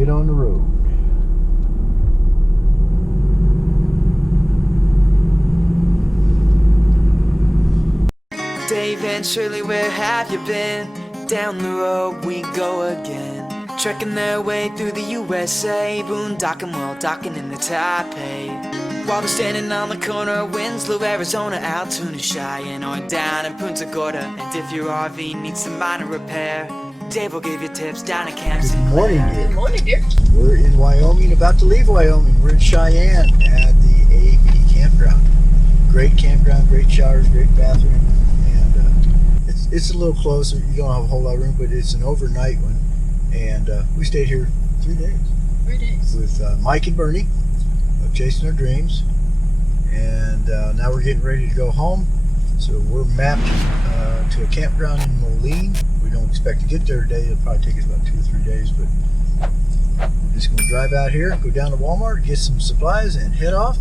get on the road. Dave and Shirley, where have you been? Down the road we go again. Trekking their way through the USA, boondocking while docking in the Taipei. While they're standing on the corner of Winslow, Arizona, Altoona, Cheyenne, or down in Punta Gorda. And if your RV needs some minor repair, Dave will give you tips down at Camp Good morning, dear. Good morning, dear. We're in Wyoming, about to leave Wyoming. We're in Cheyenne at the AV campground. Great campground, great showers, great bathroom, and it's a little closer. You don't have a whole lot of room, but it's an overnight one. And we stayed here 3 days. 3 days. With Mike and Bernie of Chasing Our Dreams. And now we're getting ready to go home. So we're mapped to a campground in Moline. We don't expect to get there today. It'll probably take us about 2 or 3 days, but we're just going to drive out here, go down to Walmart, get some supplies, and head off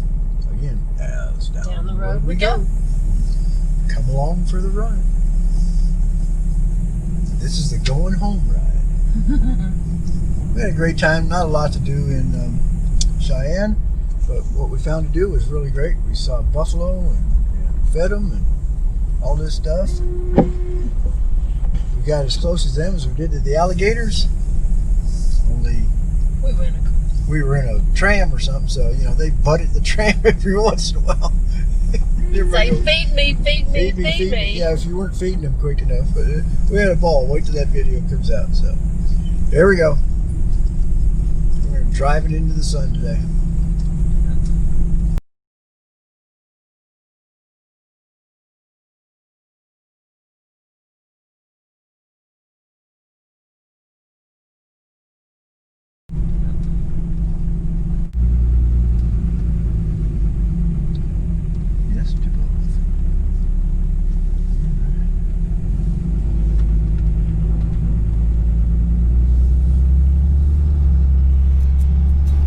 again as down the road we go. Come along for the ride. This is the going home ride. We had a great time. Not a lot to do in Cheyenne, but what we found to do was really great. We saw buffalo and fed them and all this stuff. We got as close as them as we did to the alligators. Only we were in a tram or something, so you know they butted the tram every once in a while. Say, feed me. Yeah, if you weren't feeding them quick enough. But we had a ball. Wait till that video comes out. So there we go. We're driving into the sun today. Yes, to both.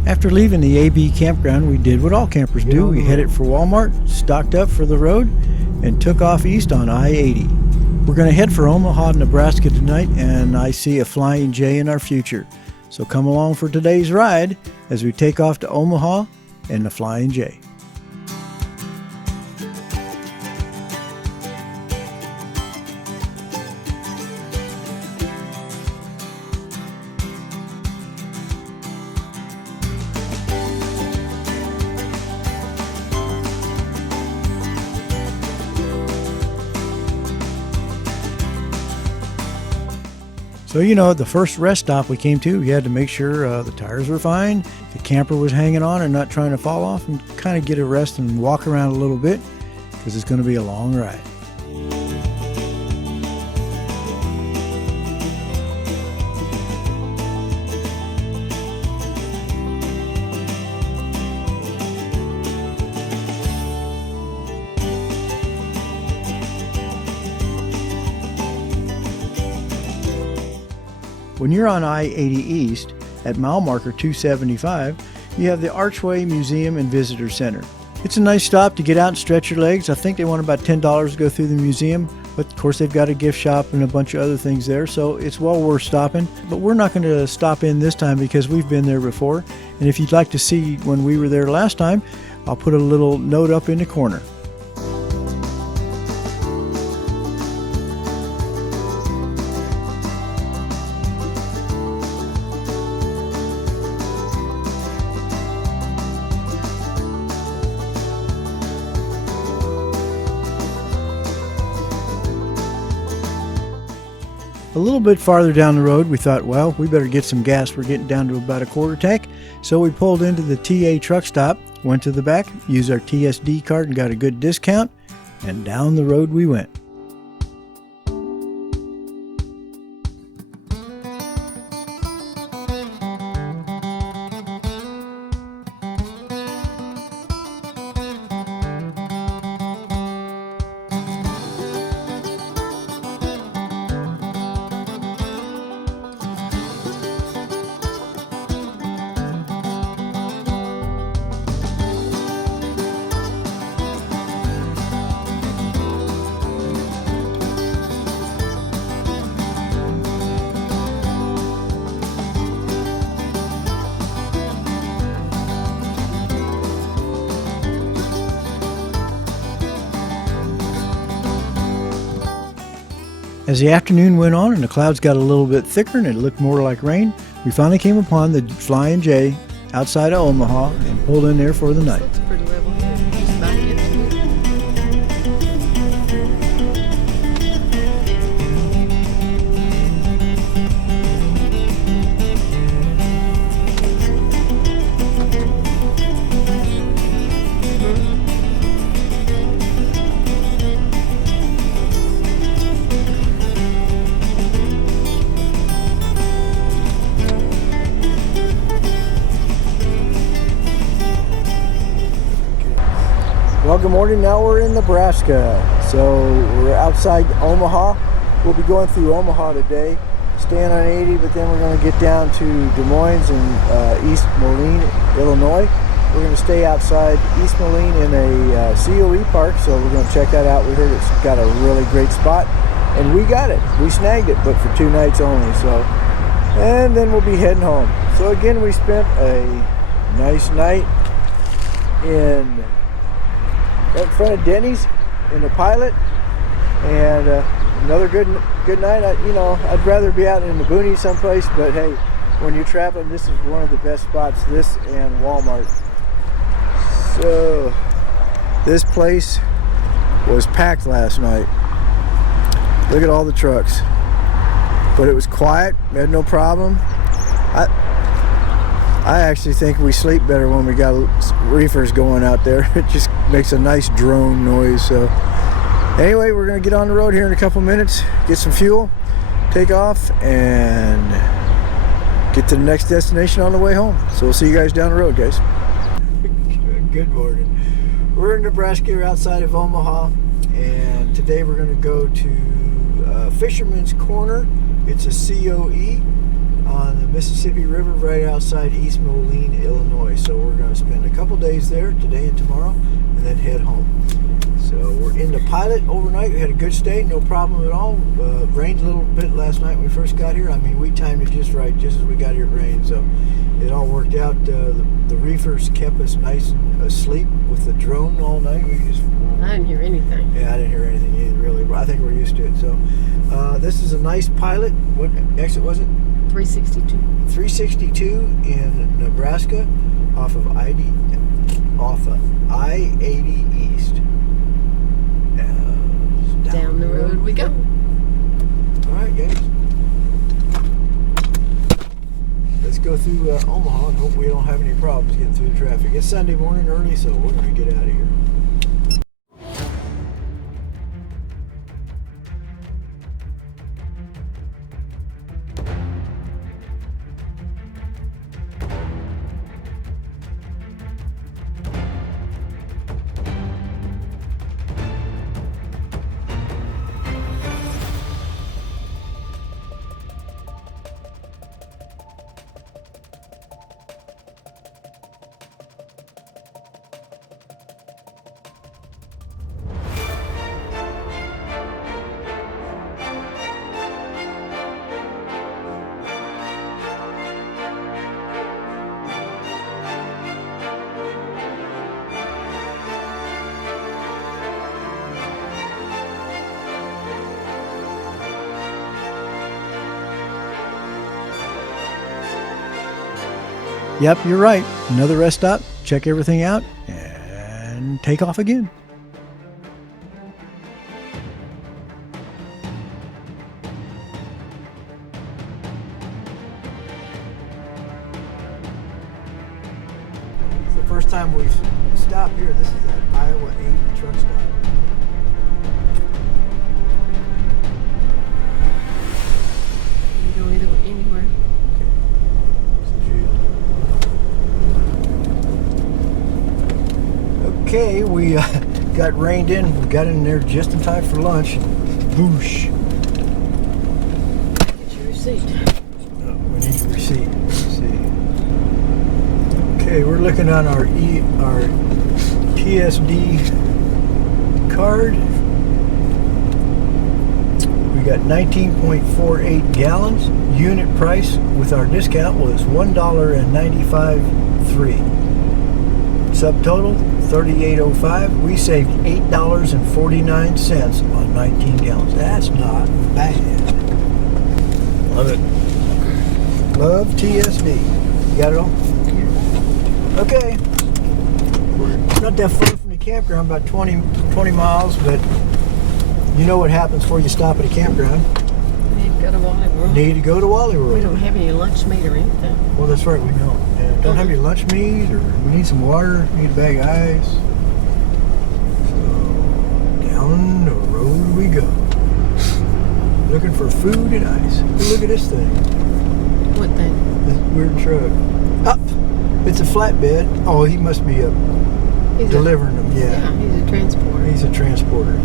After leaving the AB campground, we did what all campers do. We headed for Walmart, stocked up for the road, and took off east on I-80. We're going to head for Omaha, Nebraska tonight, and I see a Flying J in our future. So come along for today's ride as we take off to Omaha in the Flying J. So, you know, the first rest stop we came to, we had to make sure the tires were fine, the camper was hanging on and not trying to fall off, and kind of get a rest and walk around a little bit because it's going to be a long ride. When you're on I-80 East at mile marker 275, you have the Archway Museum and Visitor Center. It's a nice stop to get out and stretch your legs. I think they want about $10 to go through the museum, but of course they've got a gift shop and a bunch of other things there, so it's well worth stopping. But we're not going to stop in this time because we've been there before, and if you'd like to see when we were there last time, I'll put a little note up in the corner. A little bit farther down the road, we thought, well, we better get some gas. We're getting down to about a quarter tank. So we pulled into the TA truck stop, went to the back, used our TSD card and got a good discount, and down the road we went. As the afternoon went on and the clouds got a little bit thicker and it looked more like rain, we finally came upon the Flying J outside of Omaha and pulled in there for the night. Looks pretty level here. Just about to get to it. Well, good morning. Now we're in Nebraska. So we're outside Omaha. We'll be going through Omaha today, staying on 80, but then we're going to get down to Des Moines and East Moline, Illinois. We're going to stay outside East Moline in a COE park, so we're going to check that out. We heard it's got a really great spot, and we got it. We snagged it, but for 2 nights only. So, and then we'll be heading home. So again, we spent a nice night right in front of Denny's in the Pilot, and another good night. I'd rather be out in the boonies someplace, but hey, when you're traveling, this is one of the best spots. This and Walmart. So this place was packed last night. Look at all the trucks, but it was quiet. We had no problem. I actually think we sleep better when we got reefers going out there. It just makes a nice drone noise. So anyway, we're going to get on the road here in a couple minutes, get some fuel, take off, and get to the next destination on the way home. So we'll see you guys down the road, guys. Good morning. We're in Nebraska. We're outside of Omaha, and today we're going to go to Fisherman's Corner. It's a COE on the Mississippi River right outside East Moline, Illinois. So we're going to spend a couple days there, today and tomorrow, and then head home. So we're in the Pilot overnight. We had a good stay, no problem at all. Rained a little bit last night when we first got here. I mean, we timed it just right, just as we got here it rained. So it all worked out. The reefers kept us nice and asleep with the drone all night. I didn't hear anything. Yeah, I didn't hear anything either, really. I think we're used to it. So this is a nice Pilot. What exit was it? 362. 362 in Nebraska, off of I-80 East. Down the road we go. All right, guys. Let's go through Omaha and hope we don't have any problems getting through the traffic. It's Sunday morning early, so we're going to get out of here. Yep, you're right. Another rest stop, check everything out, and take off again. It's the first time we've stopped here. This is an Iowa 80 truck stop. You can go anywhere. Okay, we got reined in. We got in there just in time for lunch. Boosh. Get your receipt. Oh, we need a receipt. Let's see. Okay, we're looking on our TSD card. We got 19.48 gallons. Unit price with our discount was $1.95.3. Subtotal, $38.05. We saved $8.49 on 19 gallons. That's not bad. Love it. Love TSD. You got it all? Okay. We're not that far from the campground, about 20 miles, but you know what happens before you stop at a campground. We need to go to Wally World. Need to go to Wally World. We don't have any lunch meat or anything. Well, that's right, we don't. Don't have any lunch meat, or we need some water, need a bag of ice. So, down the road we go. Looking for food and ice. Hey, look at this thing. What thing? This weird truck. Up! It's a flatbed. Oh, he must be delivering them, yeah. Yeah, he's a transporter. He's a transporter. I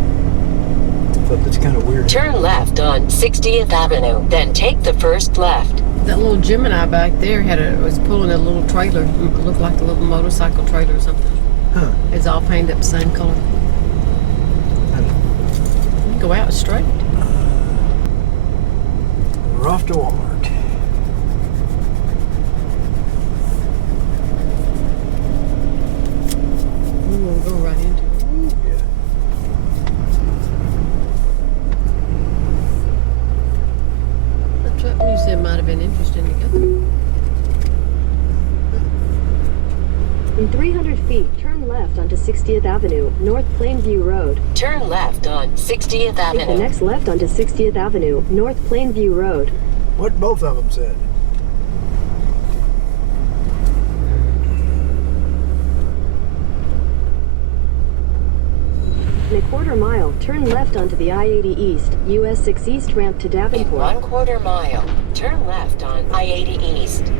thought that's kind of weird. Turn left on 60th Avenue, then take the first left. That little Gemini back there was pulling a little trailer. It looked like a little motorcycle trailer or something. Huh. It's all painted up the same color. You can go out straight. We're off to Walmart. We won't go right into it. Yeah. The truck museum might have been interesting to go through. In 300 feet, turn left onto 60th Avenue, North Plainview Road. Turn left on 60th Take the Avenue. next left onto 60th Avenue, North Plainview Road. What both of them said. In a quarter mile, turn left onto the I-80 East, US 6 East ramp to In Davenport. 1/4 mile, turn left on I-80 East.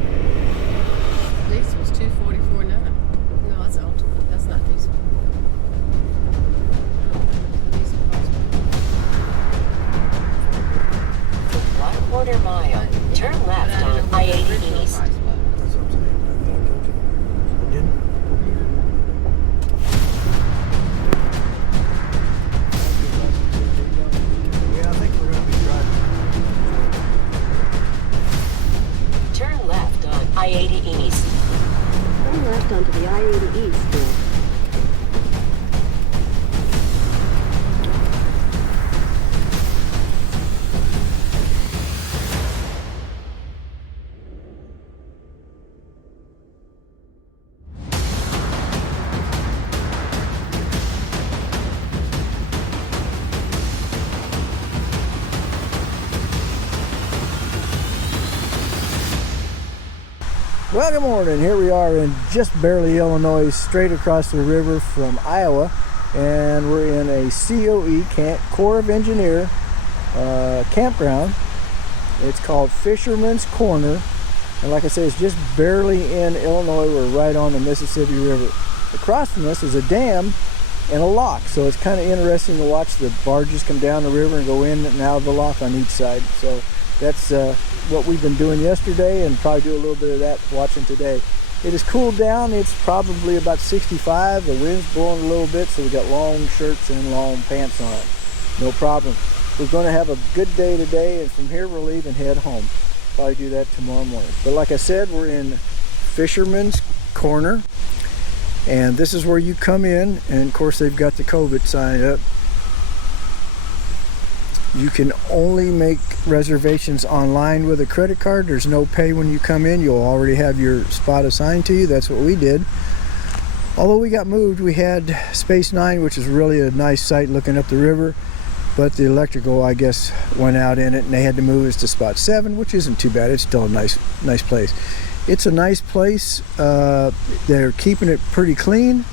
This was $244.9. No, that's Ultimate. That's not diesel. Diesel costs more. 1/4 mile, turn But left I didn't know on what the I-80 original East. price was. That's what I'm saying. I didn't. Yeah, I think we're going to be driving. Turn left on I-80 East. Turn left onto the I-80 East ramp. Well, good morning. Here we are in just barely Illinois, straight across the river from Iowa, and we're in a COE, Corps of Engineer campground. It's called Fisherman's Corner, and like I said, it's just barely in Illinois. We're right on the Mississippi River. Across from us is a dam and a lock, so it's kind of interesting to watch the barges come down the river and go in and out of the lock on each side. So that's what we've been doing yesterday, and probably do a little bit of that watching today. It has cooled down. It's probably about 65. The wind's blowing a little bit, so we got long shirts and long pants on. No problem. We're going to have a good day today, and from here we'll leave and head home. Probably do that tomorrow morning. But like I said, we're in Fisherman's Corner, and this is where you come in, and of course they've got the COVID sign up. You can only make reservations online with a credit card. There's no pay when you come in. You'll already have your spot assigned to you. That's what we did. Although we got moved, we had Space 9, which is really a nice site looking up the river, but the electrical, I guess, went out in it, and they had to move us to spot 7, which isn't too bad. It's still a nice place. It's a nice place. They're keeping it pretty clean.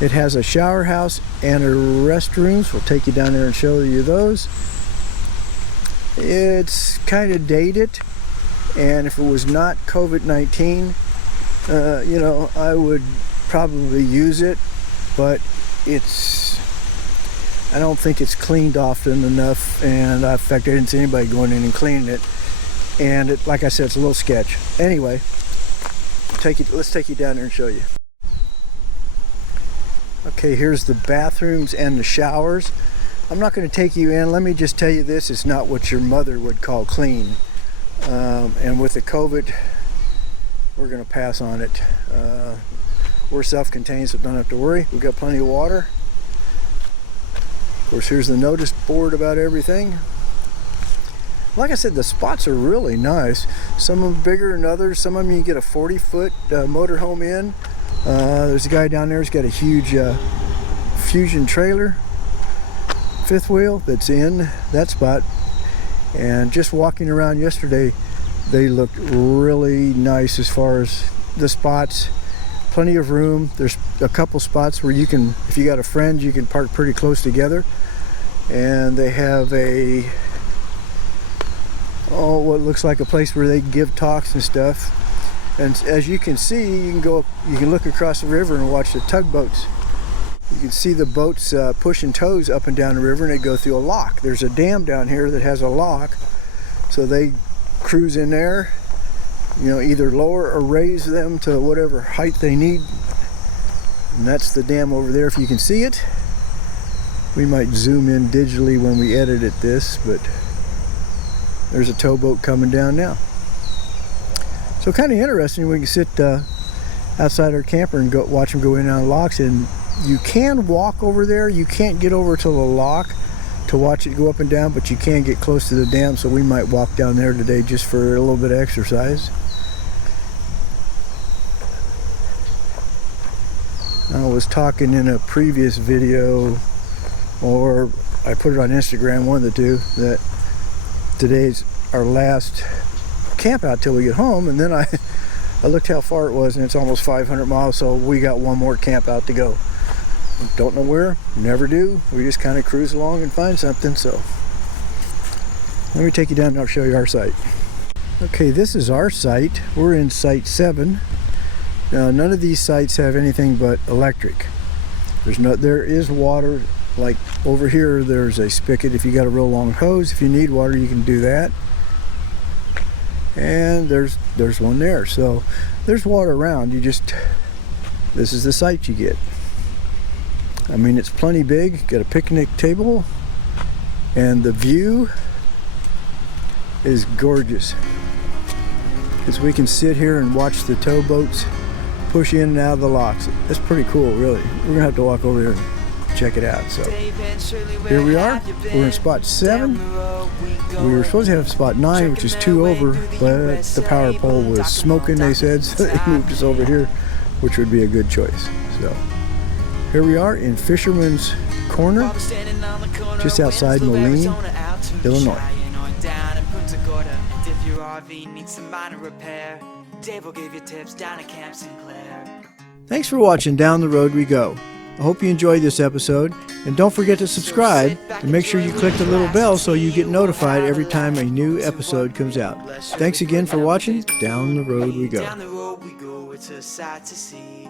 It has a shower house and a restrooms. We'll take you down there and show you those. It's kind of dated, and if it was not COVID-19, you know, I would probably use it, but I don't think it's cleaned often enough, and in fact I didn't see anybody going in and cleaning it, and like I said, it's a little sketch. Anyway, let's take you down there and show you. Okay, here's the bathrooms and the showers. I'm not going to take you in. Let me just tell you this, it's not what your mother would call clean. And with the COVID, we're going to pass on it. we're self-contained, so don't have to worry. We've got plenty of water. Of course, here's the notice board about everything. Like I said, the spots are really nice. Some of them bigger than others. Some of them you can get a 40-foot motorhome in. There's a guy down there who's got a huge Fusion trailer, fifth wheel, that's in that spot. And just walking around yesterday, they looked really nice as far as the spots. Plenty of room. There's a couple spots where you can, if you got a friend, you can park pretty close together. And they have a, what looks like a place where they give talks and stuff. And as you can see, you can look across the river and watch the tugboats. You can see the boats pushing tows up and down the river, and they go through a lock. There's a dam down here that has a lock, so they cruise in there, you know, either lower or raise them to whatever height they need. And that's the dam over there if you can see it. We might zoom in digitally when we edit this, but there's a towboat coming down now. So kind of interesting. We can sit outside our camper and go watch them go in and out of locks. And you can walk over there. You can't get over to the lock to watch it go up and down, but you can get close to the dam. So we might walk down there today just for a little bit of exercise. I was talking in a previous video, or I put it on Instagram, one of the two, that today's our last camp out till we get home. And then I looked how far it was, and it's almost 500 miles, so we got one more camp out to go. Don't know where, never do. We just kind of cruise along and find something. So let me take you down and I'll show you our site. Okay, this is our site. We're in site 7. Now, none of these sites have anything but electric. There is water, like over here there's a spigot if you got a real long hose. If you need water, you can do that. And there's one there. So there's water around. This is the site you get. I mean, it's plenty big. Got a picnic table, and the view is gorgeous, because we can sit here and watch the towboats push in and out of the locks. That's pretty cool, really. We're gonna have to walk over here and check it out. So here we are. We're in spot 7. We were supposed to have spot 9, which is 2 over, but the power pole was smoking, they said, so they moved us over here, which would be a good choice. So here we are in Fisherman's Corner, just outside Moline, Illinois. If your RV needs some minor repair, Dave will give you tips down at Camp Sinclair. Thanks for watching Down the Road We Go. I hope you enjoyed this episode, and don't forget to subscribe and make sure you click the little bell so you get notified every time a new episode comes out. Thanks again for watching Down the Road We Go. Down the road we go, it's a sight to see.